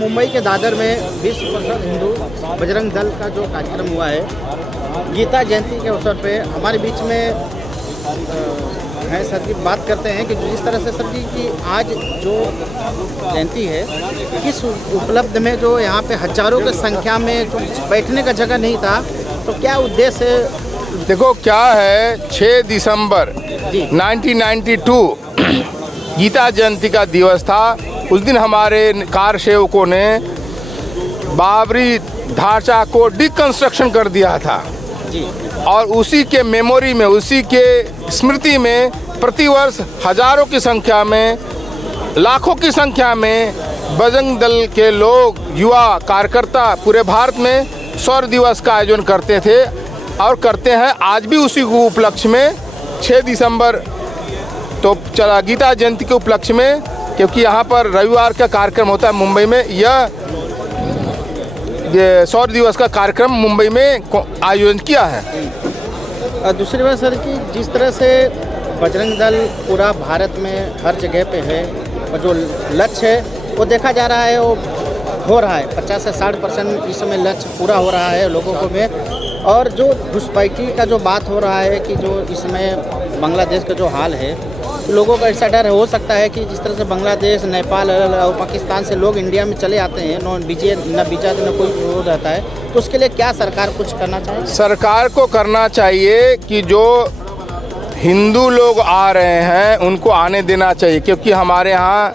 मुंबई के दादर में विश्व प्रसिद्ध हिंदू बजरंग दल का जो कार्यक्रम हुआ है गीता जयंती के अवसर पे हमारे बीच में हैं सर जी। बात करते हैं कि जिस तरह से सर जी की आज जो जयंती है किस उपलब्ध में जो यहाँ पे हजारों की संख्या में जो बैठने का जगह नहीं था, तो क्या उद्देश्य है? देखो क्या है, 6 दिसंबर 1992 गीता जयंती का दिवस था। उस दिन हमारे कार सेवकों ने बाबरी ढांचा को डिकंस्ट्रक्शन कर दिया था जी। और उसी के मेमोरी में, उसी के स्मृति में प्रतिवर्ष हजारों की संख्या में, लाखों की संख्या में बजरंग दल के लोग, युवा कार्यकर्ता पूरे भारत में शौर्य दिवस का आयोजन करते थे और करते हैं आज भी। उसी उपलक्ष्य में 6 दिसंबर तो चला गीता जयंती के उपलक्ष्य में, क्योंकि यहाँ पर रविवार का कार्यक्रम होता है मुंबई में। यह शौर्य दिवस का कार्यक्रम मुंबई में आयोजन किया है। दूसरी बात सर कि जिस तरह से बजरंग दल पूरा भारत में हर जगह पे है और जो लक्ष्य है वो देखा जा रहा है, वो हो रहा है 50 से 60% इस समय लक्ष्य पूरा हो रहा है लोगों को में। और जो घुसपैठी का जो बात हो रहा है कि जो इसमें बांग्लादेश का जो हाल है, तो लोगों का ऐसा डर हो सकता है कि जिस तरह से बांग्लादेश, नेपाल और पाकिस्तान से लोग इंडिया में चले आते हैं, न वीजा न कोई वो रहता है, तो उसके लिए क्या सरकार कुछ करना चाहिए? सरकार को करना चाहिए कि जो हिंदू लोग आ रहे हैं उनको आने देना चाहिए, क्योंकि हमारे यहाँ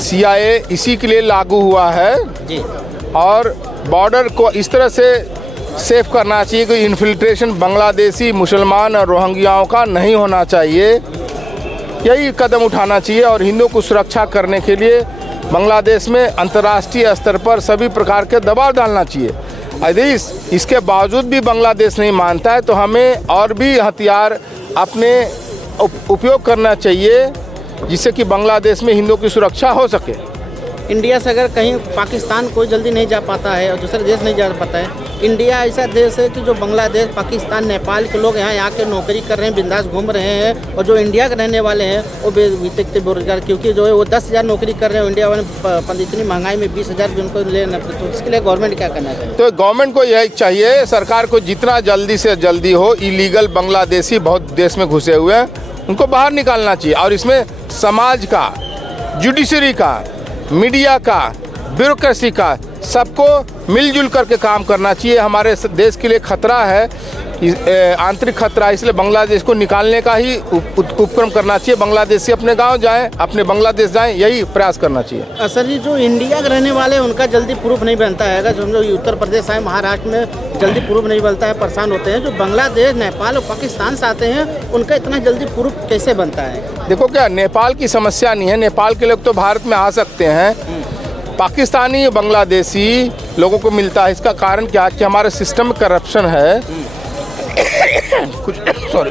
CIA इसी के लिए लागू हुआ है जी। और बॉर्डर को इस तरह से सेफ करना चाहिए कि इन्फिल्ट्रेशन बांग्लादेशी, मुसलमान और रोहिंग्याओं का नहीं होना चाहिए। यही कदम उठाना चाहिए और हिंदुओं को सुरक्षा करने के लिए बांग्लादेश में अंतर्राष्ट्रीय स्तर पर सभी प्रकार के दबाव डालना चाहिए। यदि इसके बावजूद भी बांग्लादेश नहीं मानता है तो हमें और भी हथियार अपने उपयोग करना चाहिए, जिससे कि बांग्लादेश में हिंदुओं की सुरक्षा हो सके। इंडिया से अगर कहीं पाकिस्तान कोई जल्दी नहीं जा पाता है और दूसरे देश नहीं जा पाता है, इंडिया ऐसा देश है कि जो बांग्लादेश, पाकिस्तान, नेपाल के लोग यहाँ आके नौकरी कर रहे हैं, बिंदास घूम रहे हैं, और जो इंडिया के रहने वाले हैं वो बेरोजगार, क्योंकि जो है वो 10,000 नौकरी कर रहे हैं इंडिया वाले। इतनी महंगाई में 20,000 भी उनको लेना, तो इसके लिए गवर्नमेंट क्या करना चाहिए? तो गवर्नमेंट को यही चाहिए, सरकार को जितना जल्दी से जल्दी हो, इलीगल बांग्लादेशी बहुत देश में घुसे हुए हैं, उनको बाहर निकालना चाहिए। और इसमें समाज का, जुडिशरी का, मीडिया का, ब्यूरोक्रेसी का, सबको मिलजुल करके काम करना चाहिए। हमारे देश के लिए खतरा है, आंतरिक खतरा, इसलिए बांग्लादेश को निकालने का ही उपक्रम करना चाहिए। बांग्लादेशी अपने गांव जाएं, अपने बांग्लादेश जाएं, यही प्रयास करना चाहिए। सर जी, जो इंडिया के रहने वाले उनका जल्दी प्रूफ नहीं बनता है। अगर जो उत्तर प्रदेश है, महाराष्ट्र में जल्दी प्रूफ नहीं बनता है, परेशान होते हैं। जो बांग्लादेश, नेपाल और पाकिस्तान से आते हैं उनका इतना जल्दी प्रूफ कैसे बनता है? देखो क्या, नेपाल की समस्या नहीं है, नेपाल के लोग तो भारत में आ सकते हैं। पाकिस्तानी, बांग्लादेशी लोगों को मिलता है। इसका कारण क्या कि हमारे सिस्टम में करप्शन है, कुछ सॉरी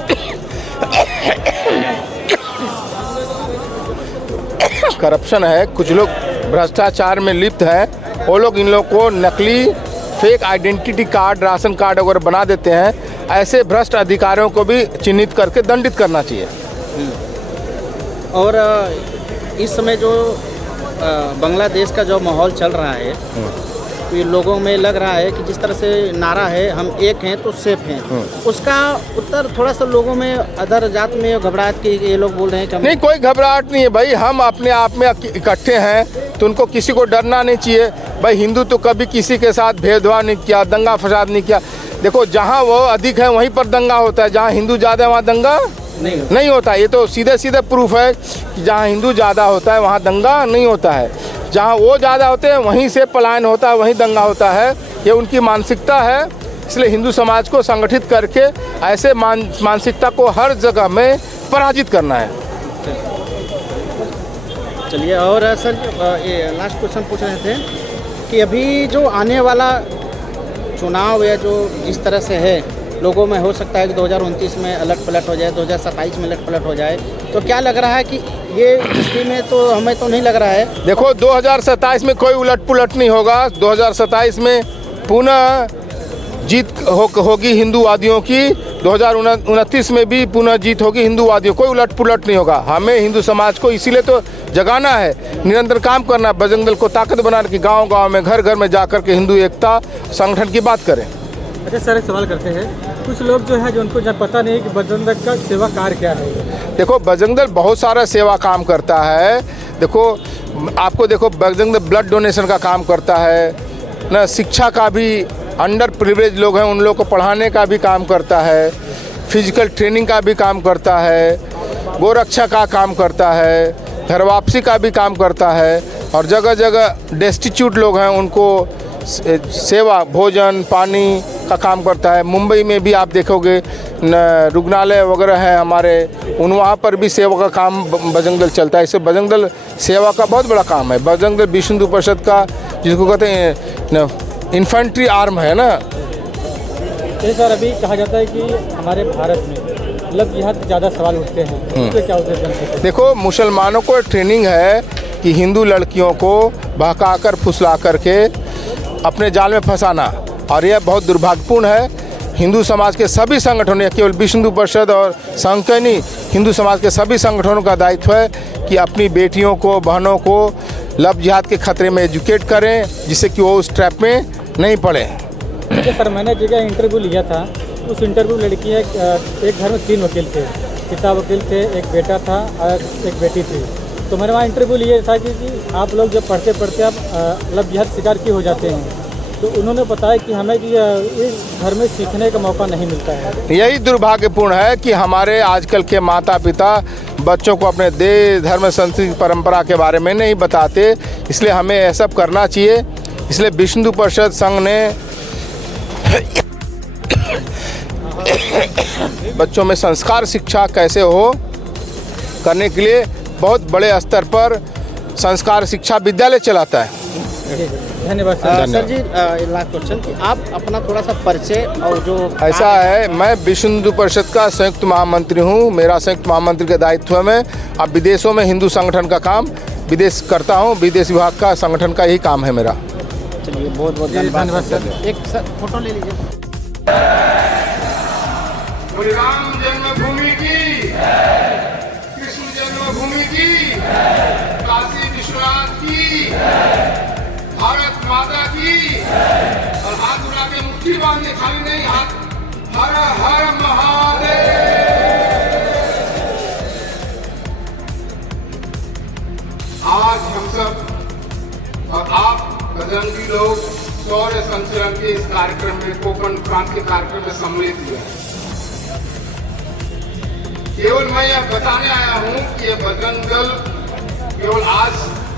करप्शन है, कुछ लोग भ्रष्टाचार में लिप्त हैं। वो लोग इन लोग को नकली fake identity card, ration card वगैरह बना देते हैं। ऐसे भ्रष्ट अधिकारियों को भी चिन्हित करके दंडित करना चाहिए। और इस समय जो बांग्लादेश का जो माहौल चल रहा है, तो ये लोगों में लग रहा है कि जिस तरह से नारा है हम एक हैं तो सेफ हैं, उसका उत्तर थोड़ा सा लोगों में अदर जात में घबराहट की, ये लोग बोल रहे हैं कि नहीं, कोई घबराहट नहीं है भाई। हम अपने आप में इकट्ठे हैं तो उनको किसी को डरना नहीं चाहिए भाई। हिंदू तो कभी किसी के साथ भेदभाव नहीं किया, दंगा फसाद नहीं किया। देखो, जहाँ वो अधिक है वहीं पर दंगा होता है, जहाँ हिंदू ज़्यादा है वहाँ दंगा नहीं होता। ये तो सीधे सीधे प्रूफ है कि जहाँ हिंदू ज़्यादा होता है वहाँ दंगा नहीं होता है। जहाँ वो ज़्यादा होते हैं वहीं से पलायन होता है, वहीं दंगा होता है। ये उनकी मानसिकता है। इसलिए हिंदू समाज को संगठित करके ऐसे मानसिकता को हर जगह में पराजित करना है। चलिए, और सर ये लास्ट क्वेश्चन पूछ रहे थे कि अभी जो आने वाला चुनाव या जो इस तरह से है, लोगों में हो सकता है कि 2029 में अलट पलट हो जाए, 2027 में अलट पलट हो जाए, तो क्या लग रहा है कि ये हिस्ट्री में, तो हमें तो नहीं लग रहा है। देखो, 2027 में कोई उलट पुलट नहीं होगा। 2027 में पुनः जीत होगी हिंदूवादियों की। 2029 में भी पुनः जीत होगी हिंदूवादियों, कोई उलट पुलट नहीं होगा। हमें हिंदू समाज को इसीलिए तो जगाना है, निरंतर काम करना है, बजरंग दल को ताकत बनाने की, गांव-गांव में घर घर में जाकर के हिंदू एकता संगठन की बात करें। अच्छा सर, एक सवाल करते हैं, कुछ लोग जो है जो उनको जब पता नहीं कि बजरंग दल का सेवा कार्य क्या है। देखो बजरंग दल बहुत सारा सेवा काम करता है। देखो बजरंग दल ब्लड डोनेशन का काम करता है ना, शिक्षा का भी, अंडर प्रिविलेज लोग हैं उन लोगों को पढ़ाने का भी काम करता है, फिजिकल ट्रेनिंग का भी काम करता है, गोरक्षा का काम करता है, घर वापसी का भी काम करता है, और जगह जगह डेस्टिट्यूट लोग हैं उनको सेवा, भोजन पानी का काम करता है। मुंबई में भी आप देखोगे रुग्णालय वगैरह हैं हमारे, वहाँ पर भी सेवा का काम बजरंग दल चलता है। इससे बजरंग दल सेवा का बहुत बड़ा काम है। बजरंग दल विश्व हिंदू परिषद का, जिसको कहते हैं इन्फेंट्री आर्म है ना। ये सर, अभी कहा जाता है कि हमारे भारत में लव जिहाद ज़्यादा सवाल उठते हैं, उससे क्या उद्देश्य है? देखो मुसलमानों को ट्रेनिंग है कि हिंदू लड़कियों को बहकाकर फुसला करके अपने जाल में फंसाना, और यह बहुत दुर्भाग्यपूर्ण है। हिंदू समाज के सभी संगठनों, केवल विश्व हिंदू परिषद और संघ के नहीं, हिंदू समाज के सभी संगठनों का दायित्व है कि अपनी बेटियों को, बहनों को लव जिहाद के खतरे में एजुकेट करें, जिससे कि वो उस ट्रैप में नहीं पड़े। सर, मैंने जगह इंटरव्यू लिया था, उस इंटरव्यू लड़की है, एक घर में 3 वकील थे, पिता वकील थे, एक बेटा था और एक बेटी थी। तो मैंने वहाँ इंटरव्यू लिया था कि आप लोग जब पढ़ते पढ़ते आप लव जिहाद शिकार क्यों हो जाते हैं, तो उन्होंने बताया कि हमें कि इस घर में सीखने का मौका नहीं मिलता है। यही दुर्भाग्यपूर्ण है कि हमारे आजकल के माता पिता बच्चों को अपने देश, धर्म, संस्कृति, परंपरा के बारे में नहीं बताते, इसलिए हमें यह सब करना चाहिए। इसलिए विश्व हिंदू परिषद संघ ने बच्चों में संस्कार शिक्षा कैसे हो करने के लिए बहुत बड़े स्तर पर संस्कार शिक्षा विद्यालय चलाता है। धन्यवाद सर। सर जी, लास्ट क्वेश्चन कि आप अपना थोड़ा सा परिचय और जो ऐसा है, मैं विश्व हिंदू परिषद का संयुक्त महामंत्री हूँ। मेरा संयुक्त महामंत्री के दायित्व में अब विदेशों में हिंदू संगठन का काम विदेश करता हूँ। विदेश विभाग का संगठन का यही काम है मेरा। चलिए, बहुत बहुत धन्यवाद सर। एक सर फोटो ले लीजिए। राम जन्मभूमि की, कृष्ण जन्मभूमि की, काशी विश्वनाथ की, भारत माता की, और हाथ उठा के मुट्ठी बांधे, खाली नहीं हाथ, हर हर महादेव। आज हम सब और आप बजरंगी लोग सौर्य संचलन के इस कार्यक्रम में, कोकण प्रांत के कार्यक्रम में सम्मिलित हुए हैं। केवल मैं यह बताने आया हूं कि यह बजरंग दल केवल आज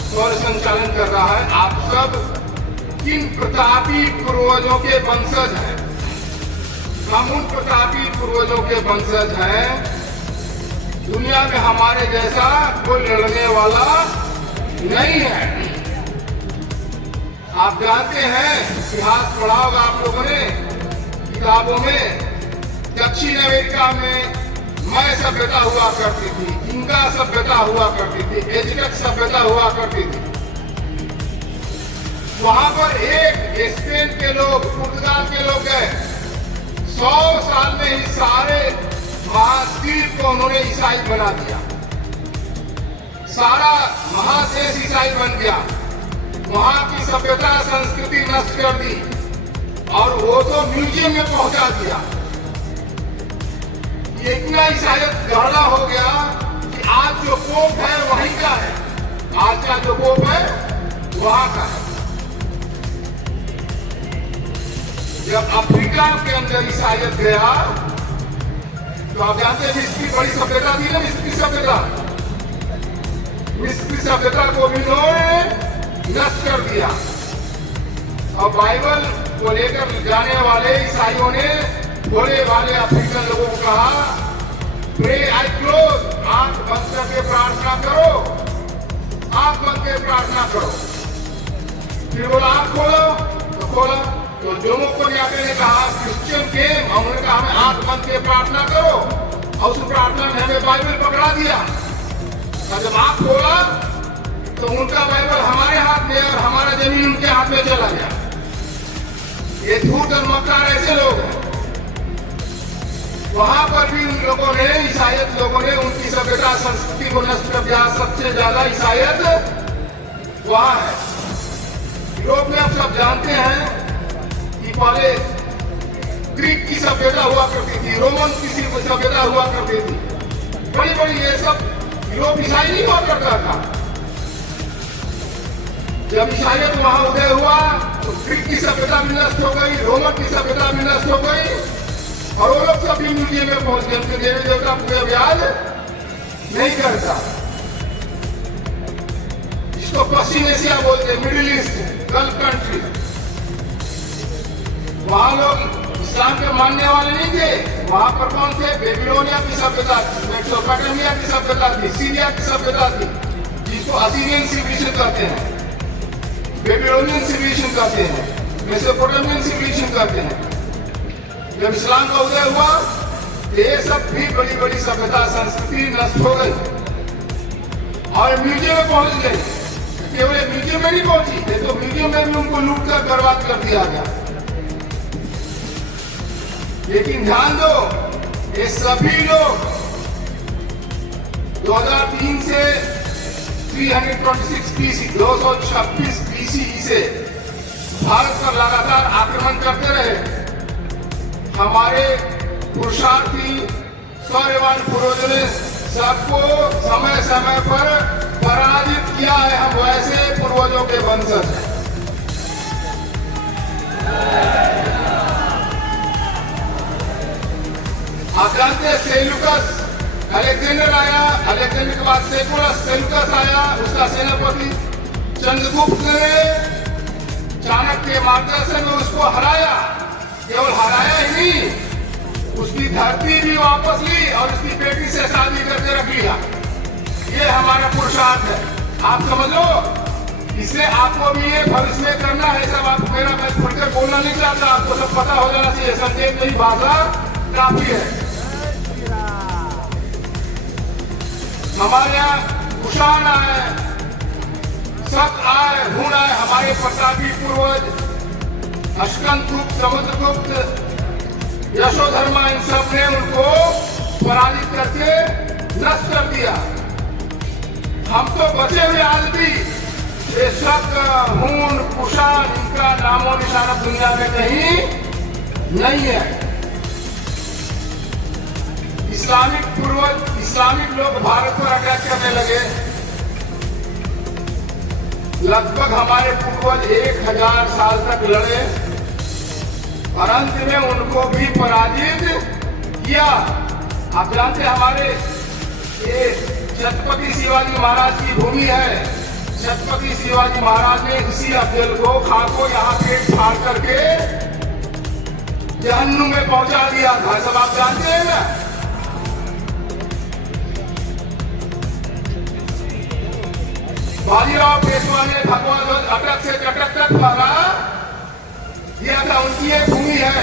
सौर्य संचालन कर रहा है। आप सब किन प्रतापी पूर्वजों के वंशज हैं? हम उन प्रतापी पूर्वजों के वंशज हैं। दुनिया में हमारे जैसा कोई लड़ने वाला नहीं है। आप जानते हैं, इतिहास पढ़ा होगा आप लोगों ने किताबों में, दक्षिण अमेरिका में मय सभ्यता हुआ करती थी, इंका सभ्यता हुआ करती थी, एज़टेक सभ्यता हुआ करती थी। वहां पर एक स्पेन के लोग, पुर्तगाल के लोग गए, 100 साल में ही सारे महाद्वीप को उन्होंने ईसाई बना दिया। सारा महादेश ईसाई बन गया, वहां की सभ्यता संस्कृति नष्ट कर दी, और वो तो म्यूजियम में पहुंचा दिया। इतना ईसाईयत गाढ़ा हो गया कि आज जो पोप है वहीं का है, आज का जो पोप है वहां का है। जब अफ्रीका के अंदर ईसाईयत गया तो आप जानते हैं मिस्री बड़ी सभ्यता थी ना, मिस्री सभ्यता, मिस्री सभ्यता को भी उन्होंने नष्ट कर दिया। और बाइबल को लेकर जाने वाले ईसाइयों ने भोले वाले अफ्रीकन लोगों को कहा, प्रे आई क्लोज, आंख बंद करके प्रार्थना करो, आंख बंद के प्रार्थना करो। फिर बोला आंख खोलो, तो खोला। तो जोमो कोनियाके ने कहा, क्रिश्चियन के, उन्होंने कहा हमें आंख बंद के प्रार्थना करो, और उस प्रार्थना में हमें बाइबल पकड़ा दिया। और जब आंख खोला तो उनका बाइबल हमारे हाथ में और हमारा जमीन उनके हाथ में चला गया। ये ये झूठ और मक्कार ऐसे लोग हैं। वहां पर भी उन लोगों ने, ईसाइयत लोगों ने उनकी सभ्यता संस्कृति को नष्ट कर दिया। सबसे ज्यादा ईसाइयत वहां है। यूरोप में आप सब जानते हैं कि पहले ग्रीक की सभ्यता हुआ करती थी, रोमन की सभ्यता हुआ करती थी, बड़ी बड़ी, ये सब यूरोप ईसाई नहीं हुआ करता था। जब ईसाइयत वहां उदय हुआ तो ग्रीक की सभ्यता भी नष्ट हो गई, रोमन की सभ्यता भी नष्ट हो गई, और वो लोग सभी म्यूजियम में पहुंच गए। उनके देवी देवता पूरे याद नहीं करता। इसको पश्चिम एशिया बोलते हैं, मिडिल ईस्ट, गल्फ कंट्री। वहां लोग इस्लाम के मानने वाले नहीं थे। वहां पर कौन थे? बेबीलोनिया की सभ्यता थी, मेसोपोटामिया की सभ्यता थी, सीरिया की सभ्यता थी, जिसको असीरियन सिविलाइजेशन कहते हैं, बेबीलोनियन सिविलाइजेशन कहते हैं, मेसोपोटामियन सिविलाइजेशन कहते हैं। जब इस्लाम का उदय हुआ तो ये सब भी बड़ी बड़ी सभ्यता संस्कृति नष्ट हो गई और म्यूजियम में पहुंच गई। केवल म्यूजियम में नहीं पहुंची, ये तो म्यूजियम में भी उनको लूट कर बर्बाद कर दिया गया। लेकिन ध्यान दो, ये सभी लोग 2003 से 326 BC, 226 BC से भारत पर लगातार आक्रमण करते रहे। हमारे पुरुषार्थी शौर्यवान पूर्वजों ने सबको समय समय पर पराजित किया है। हम वैसे पूर्वजों के वंशज हैं। आप जानते हैं सेल्यूकस, अलेक्जेंडर आया, अलेक्जेंडर के बाद सेल्यूकस आया, उसका सेनापति चंद्रगुप्त ने चाणक्य के मार्गदर्शन में उसको हराया। केवल हराया ही नहीं, उसकी धरती भी वापस ली और उसकी बेटी से शादी करके रख लिया। ये हमारा पुरुषार्थ है, आप समझ लो। इसलिए आपको भी ये भविष्य में करना है सब। आप मेरा मैं खुलकर बोलना नहीं चाहता, आपको सब पता हो जाना चाहिए। संकेत में ही भाषा काफी है। हमारे यहाँ कुषाण आए, शक आए, हुण आए, हमारे प्रतापी पूर्वज अश्कंतगुप्त, समुद्रगुप्त, यशोधर्मा, इन सब ने उनको पराजित करके नष्ट कर दिया। हम तो बचे हुए आज भी। ये शक, हुण, कुषाण, इनका नामो निशान दुनिया में कहीं नहीं है। इस्लामिक पूर्वज, इस्लामिक लोग भारत पर अटैक करने लगे। लगभग हमारे पूर्वज 1000 साल तक लड़े और अंत में उनको भी पराजित किया। आप जानते हैं हमारे ये छत्रपति शिवाजी महाराज की भूमि है। छत्रपति शिवाजी महाराज ने इसी अफजल खां को यहाँ पेट फाड़ करके जहन्नुम में पहुंचा दिया था। सब आप जानते हैं ना। बाजीराव पेशवा ने भगवा ध्वज अटक से कटक तक फहरा दिया था। उनकी एक भूमि है।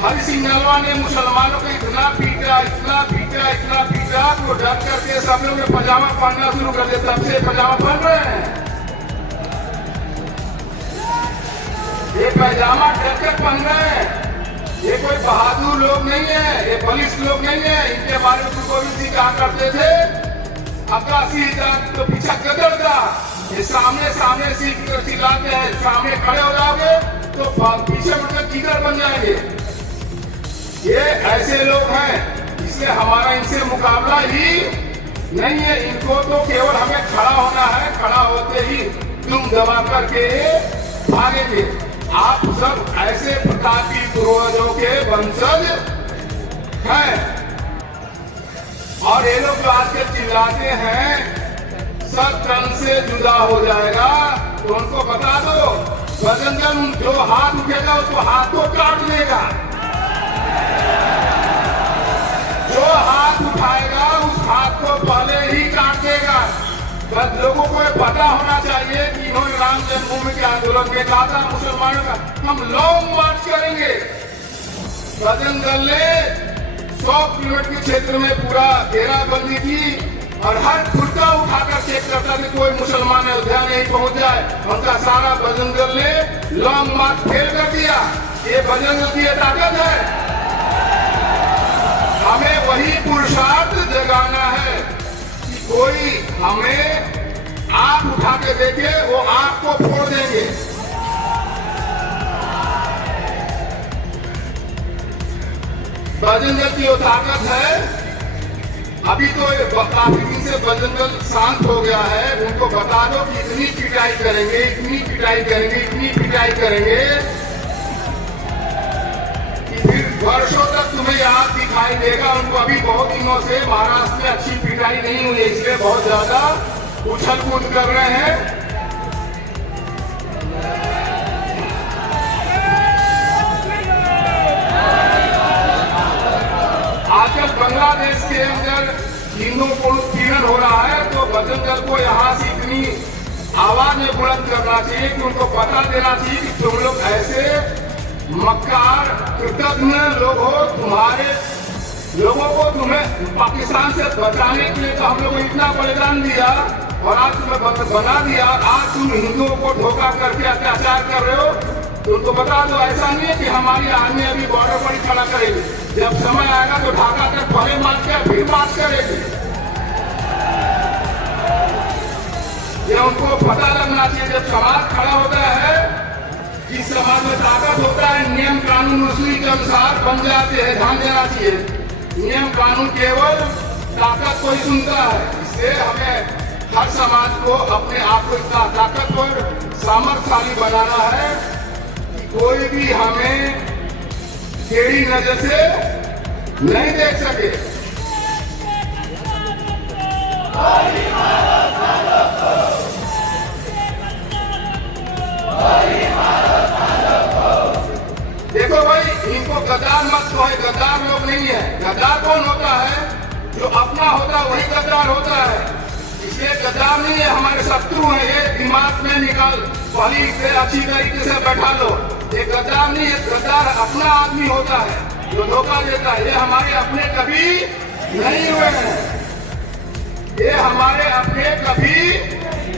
हरि सिंह नलवा ने मुसलमानों को इतना पीटा, इतना पीटा, इतना पीटा, तो डर करके सब लोग पजामा पहनना शुरू कर दिया। तब से पजामा पहन रहे हैं। ये पजामा डर कर पहन रहे हैं। ये कोई बहादुर लोग नहीं है, ये बलिष्ठ लोग नहीं है। इनके बारे में गोविंद सिंह कहा करते थे, अब्बासी तो पीछा गदर था। ये सामने सामने चिल्लाते हैं, सामने खड़े हो जाओगे तो पीछे मुड़कर कीकर बन जाएंगे। ये ऐसे लोग हैं, इसलिए हमारा इनसे मुकाबला ही नहीं है। इनको तो केवल हमें खड़ा होना है। खड़ा होते ही दुम दबा करके भागेंगे। आप सब ऐसे प्रतापी पूर्वजों के वंशज हैं। और ये लोग जो आजकल चिल्लाते हैं सब तन से जुदा हो जाएगा, तो उनको बता दो बजरंग दल जो हाथ उठेगा उसको हाथ को काट देगा। जो हाथ उठाएगा उस हाथ को पहले ही काट देगा। बस लोगों को पता होना चाहिए कि इन्होंने राम जन्मभूमि के आंदोलन के कहा था मुसलमानों का हम लॉन्ग मार्च करेंगे। बजरंग दल ने 100 किलोमीटर के क्षेत्र में पूरा घेराबंदी की और हर खुर्दा उठाकर चेक करता कि कोई मुसलमान अयोध्या नहीं पहुंच जाए। उनका सारा बजरंग दल ने लॉन्ग मार्च फेल कर दिया। ये बजरंग दल की ये ताकत है। हमें वही पुरुषार्थ जगाना है कि कोई हमें आंख उठा के देखे, वो आंख को फोड़ देंगे। बजरंग दल की वो ताकत है। अभी तो काफी दिन से बजरंग दल शांत हो गया है। उनको बता दो कि इतनी पिटाई करेंगे, इतनी पिटाई करेंगे, इतनी पिटाई करेंगे कि फिर वर्षों तक तुम्हें याद दिखाई देगा। उनको अभी बहुत दिनों से महाराष्ट्र में अच्छी पिटाई नहीं हुई, इसलिए बहुत ज्यादा उछल कूद कर रहे हैं। आजकल बांग्लादेश के अंदर हिंदुओं को उत्पीड़न हो रहा है, तो बजरंग दल को यहाँ से इतनी आवाज में बुलंद करना चाहिए कि उनको पता देना चाहिए कि तुम लोग ऐसे मक्कार कृतज्ञ लोग हो। तुम्हारे लोगों को तुम्हें पाकिस्तान से बचाने के लिए तो हम लोगों ने इतना बलिदान दिया और आज तुम्हें बना दिया। आज तुम हिंदुओं को धोखा करके अत्याचार कर रहे हो। तो उनको बता दो ऐसा नहीं है कि हमारी आर्मी अभी बॉर्डर पर ही खड़ा करेगी। जब समय आएगा तो ढाका तक पहले मार्च कर फिर मार्च करेगी। ये उनको पता लगना चाहिए। जब समाज खड़ा होता है, जिस समाज में ताकत होता है, नियम कानून उसी के अनुसार बन जाते हैं। ध्यान देना चाहिए, नियम कानून केवल ताकत को ही सुनता है। इसलिए हमें हर समाज को अपने आप को इतना ताकतवर सामर्थ्यशाली बनाना है कि कोई भी हमें टेढ़ी नजर से नहीं देख सके। देखो भाई, इनको गद्दार मत कहो, गद्दार लोग नहीं है। गद्दार कौन होता है? जो अपना होता है वही गद्दार होता है। इसलिए गद्दार नहीं है, हमारे शत्रु हैं। ये दिमाग में निकाल, पहली से अच्छी तरीके से बैठा लो। ये गद्दार नहीं है, गद्दार अपना आदमी होता है जो धोखा देता है। ये हमारे अपने कभी नहीं हुए हैं, ये हमारे अपने कभी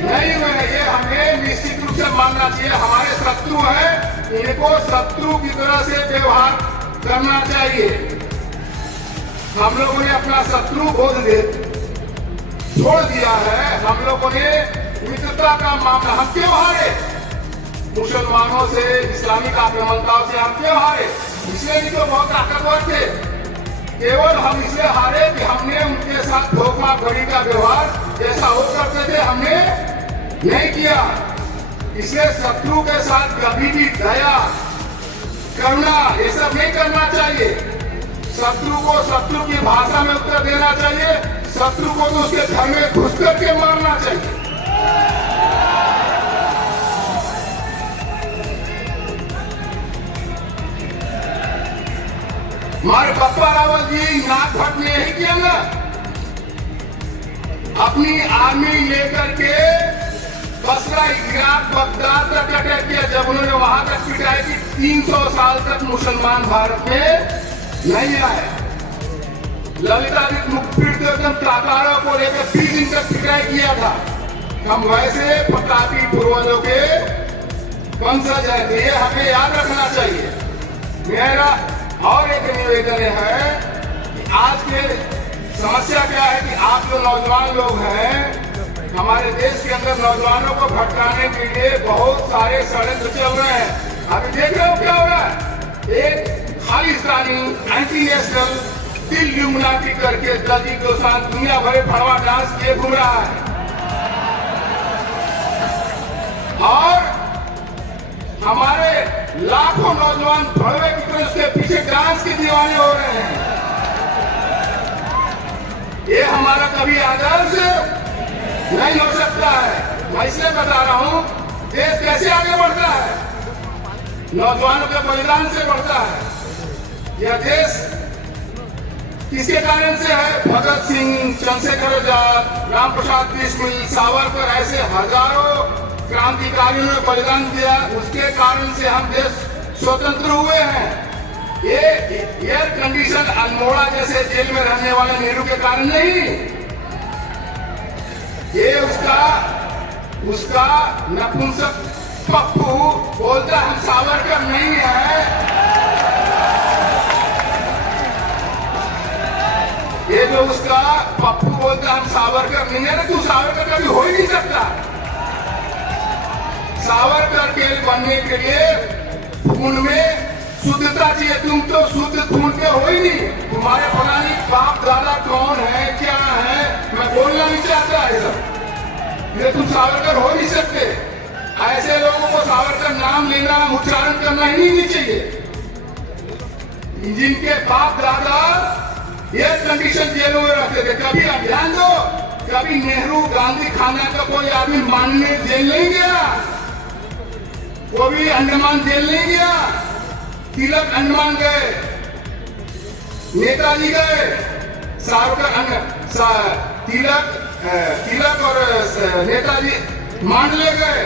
नहीं हुए हैं। ये हमें निश्चित रूप से मानना चाहिए। हमारे शत्रु हैं, इनको शत्रु की तरह से व्यवहार करना चाहिए। हम लोगों ने अपना शत्रु बोध छोड़ दिया है। हम लोगों ने मित्रता का मामला, हम क्यों हारे? मुसलमानों से, इस्लामिक आक्रमणकारियों से हम क्यों हारे? इसलिए भी तो बहुत ताकतवर थे। केवल हम इसलिए हारे कि हमने उनके साथ धोखाधड़ी का व्यवहार जैसा हो करते थे हमने नहीं किया। इसलिए शत्रु के साथ कभी भी दया, करुणा ये सब नहीं करना चाहिए। शत्रु को शत्रु की भाषा में उत्तर देना चाहिए। शत्रु को तो उसके घर में घुस करके मारना चाहिए। हमारे बप्पा रावल जी नागभट्ट ने यही किया ना, अपनी आर्मी लेकर के बसरा, इराक, बगदाद तक अटैक किया। जब उन्होंने वहां तक पिटाई की, 300 साल तक मुसलमान भारत में नहीं आए। ललितादित्य मुखपीड़ तातारों को लेकर 30 दिन तक पिटाई किया था। हम वैसे प्रतापी पूर्वजों के वंशज हैं, ये हमें याद रखना चाहिए। मेरा और एक निवेदन है कि आज के समस्या क्या है कि आप जो नौजवान लोग हैं, हमारे देश के अंदर नौजवानों को भटकाने के लिए बहुत सारे षड्यंत्र चल रहे हैं। अभी देख रहे हो क्या हो रहा है? एक खालिस्तानी एंटी नेशनल दिल ल्यूमिनाटी करके दलजीत दोसांझ दुनिया भर फड़वा डांस किए घूम रहा है और हमारे लाखों नौजवान भड़वे की तरह उसके पीछे डांस के दीवाने हो रहे हैं। ये हमारा कभी आदर्श नहीं हो सकता है। मैं इसलिए बता रहा हूं, देश कैसे आगे बढ़ता है? नौजवानों के बलिदान से बढ़ता है। यह देश किसके कारण से है? भगत सिंह, चंद्रशेखर आजाद, राम प्रसाद बिस्मिल, सावरकर, ऐसे हजारों क्रांतिकारियों ने बलिदान दिया। उसके कारण से हम देश स्वतंत्र हुए हैं। ये एयर कंडीशन अल्मोड़ा जैसे जेल में रहने वाले नेहरू के कारण नहीं, ये उसका नपुंसक पप्पू बोलता हम सावरकर नहीं है। उसका पप्पू बोलता हम सावरकर नहीं है ना, तू सावरकर कभी हो ही नहीं सकता। सावरकर के बनने के लिए खून में शुद्धता चाहिए, तुम तो शुद्ध खून के हो ही नहीं। तुम्हारे पता नहीं बाप दादा कौन है क्या है, मैं बोलना नहीं चाहता है सब, ये तुम सावरकर हो नहीं सकते। ऐसे लोगों को सावरकर नाम लेना उच्चारण करना ही नहीं चाहिए। जिनके बाप दादा ये कंडीशन जेलों में रहते थे, कभी ध्यान दो, कभी नेहरू गांधी खाना का कोई आदमी मानने जेल नहीं गया, कोई अंडमान जेल नहीं गया। तिलक अंडमान गए, नेताजी गए, तिलक और नेताजी मांडले गए,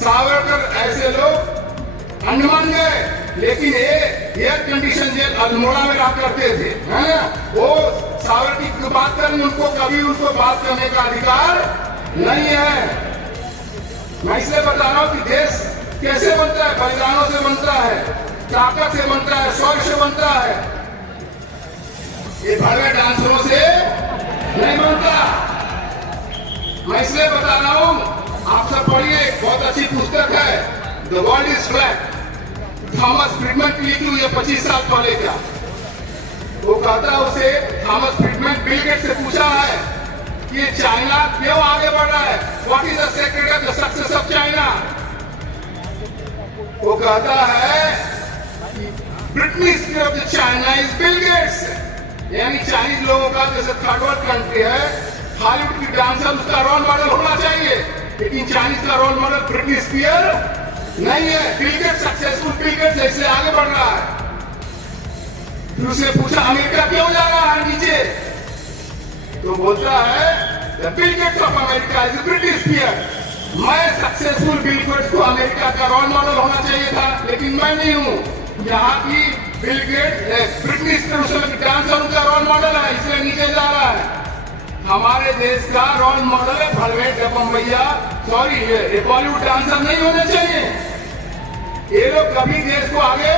सावरकर ऐसे लोग अंडमान गए। लेकिन ये कंडीशन जेल अल्मोड़ा में रहा करते थे, है ना? वो सावरकर की बात करें, उनको कभी उनको बात करने का अधिकार नहीं है। मैं इसलिए बता रहा हूं कि देश कैसे बनता है, बलिदानों से बनता है, ताकत से बनता है, शौर्य से बनता है, ये भड़वे डांसरों से नहीं बनता। मैं इसलिए बता रहा हूं, आप सब पढ़िए, बहुत अच्छी पुस्तक है the world is flat, Thomas Friedman की लिखी हुई है 25 साल पहले का। वो कहता है, उसे थॉमस फ्रीडमैन बिल गेट्स से पूछा है कि चाइना क्यों आगे बढ़ रहा है, what is the secret of the success of China. वो कहता है Britney Spear of the China is Bill Gates, यानी चाइनीज लोगों का जैसे थर्ड वर्ल्ड कंट्री है, हॉलीवुड की डांसर उसका रोल मॉडल होना चाहिए, लेकिन चाइनीज का रोल मॉडल ब्रिटनी स्पीयर नहीं है। Bill Gates successful Bill gets ऐसे आगे बढ़ रहा है। फिर उसने पूछा अमेरिका क्यों जा रहा है नीचे, तो बोलता है the Bill Gates of America is Britney Spear. मैं सक्सेसफुल बिल गेट्स को अमेरिका का रोल मॉडल होना चाहिए था, लेकिन मैं नहीं हूं। यहाँ की Bill Gates Britney Spear dancer उनका रोल मॉडल है, इसलिए नीचे जा रहा है। हमारे देश का रोल मॉडल है भड़वे बम्बैया, सॉरी ये बॉलीवुड डांसर नहीं होने चाहिए। ये लोग कभी देश को आगे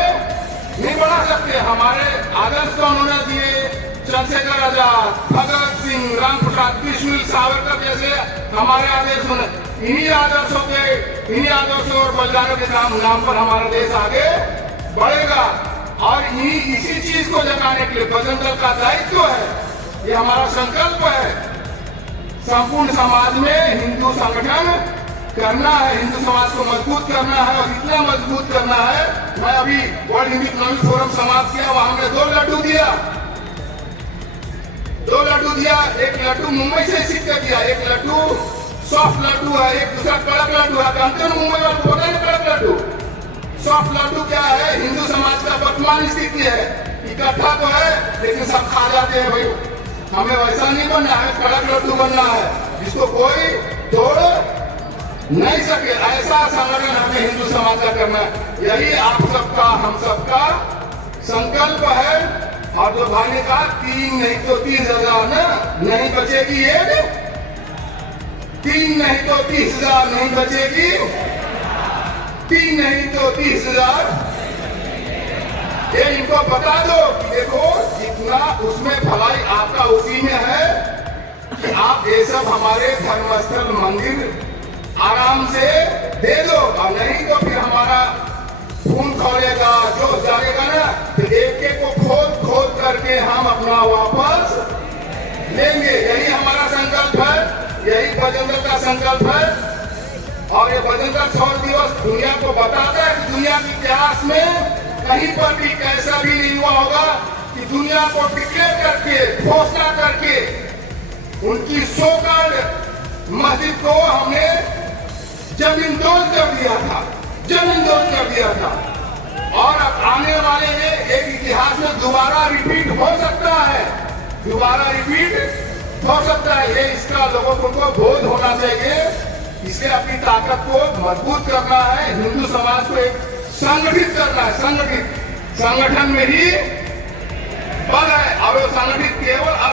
नहीं बढ़ा सकते। हमारे आदर्श कौन होना चाहिए, चंद्रशेखर आजाद, भगत सिंह, राम प्रसाद, बिस्मिल, सावरकर जैसे हमारे आदर्श होने। इन्हीं आदर्शों के, इन्हीं आदर्शों और बलिदानों के नाम पर हमारा देश आगे बढ़ेगा। और इसी चीज को जगाने के लिए बजरंग दल का दायित्व है, ये हमारा संकल्प है। संपूर्ण समाज में हिंदू संगठन करना है, हिंदू समाज को मजबूत करना है, और इतना मजबूत करना है, मैं अभी वर्ल्ड हिंदू इकोनॉमिक फोरम समाप्त किया, वहां हमने 2 लड्डू दिया, 2 लड्डू दिया। एक लड्डू मुंबई से सीख कर दिया, एक लड्डू सॉफ्ट लड्डू है, एक दूसरा कड़क लड्डू है। जानते हो मुंबई वाले बोलते हैं कड़क लड्डू। सॉफ्ट लड्डू क्या है, हिंदू समाज का वर्तमान स्थिति है, इकट्ठा तो है लेकिन सब खा जाते हैं। भाई हमें वैसा नहीं बनना है, कड़क लड्डू बनना है जिसको कोई तोड़ नहीं सके, ऐसा संगठन हमें हिंदू समाज का करना है। यही आप सबका, हम सबका संकल्प है। और जो भाई ने कहा 3 नहीं तो 30,000 ना, नहीं बचेगी एक, 3 नहीं तो 30,000 नहीं बचेगी, 3 नहीं तो 30,000। ये इनको बता दो कि देखो जितना उसमें भलाई आपका उसी में है कि आप ये सब हमारे धर्मस्थल मंदिर आराम से दे दो, और नहीं तो फिर हमारा खून खौलेगा, जो जाएगा ना, तो एक एक को खोद खोद करके हम अपना वापस लेंगे। यही हमारा संकल्प है, यही बजरंग दल का संकल्प है। और ये बजरंग दल 100 दिवस दुनिया को बताता है कि दुनिया के इतिहास में कहीं पर भी कैसा भी नहीं हुआ होगा कि दुनिया को डिक्लेयर करके, घोषणा करके उनकी सोकल्ड मस्जिद को हमने जमींदोज कर दिया था, जमींदोज कर दिया था। और अब आने वाले में एक इतिहास में दोबारा रिपीट हो सकता है, दोबारा रिपीट हो सकता है। ये इसका लोगों को बोध होना चाहिए, इसके अपनी ताकत को मजबूत करना है, हिंदू समाज को एक संगठित करना है। संगठन में ही बल है, और वो संगठित केवल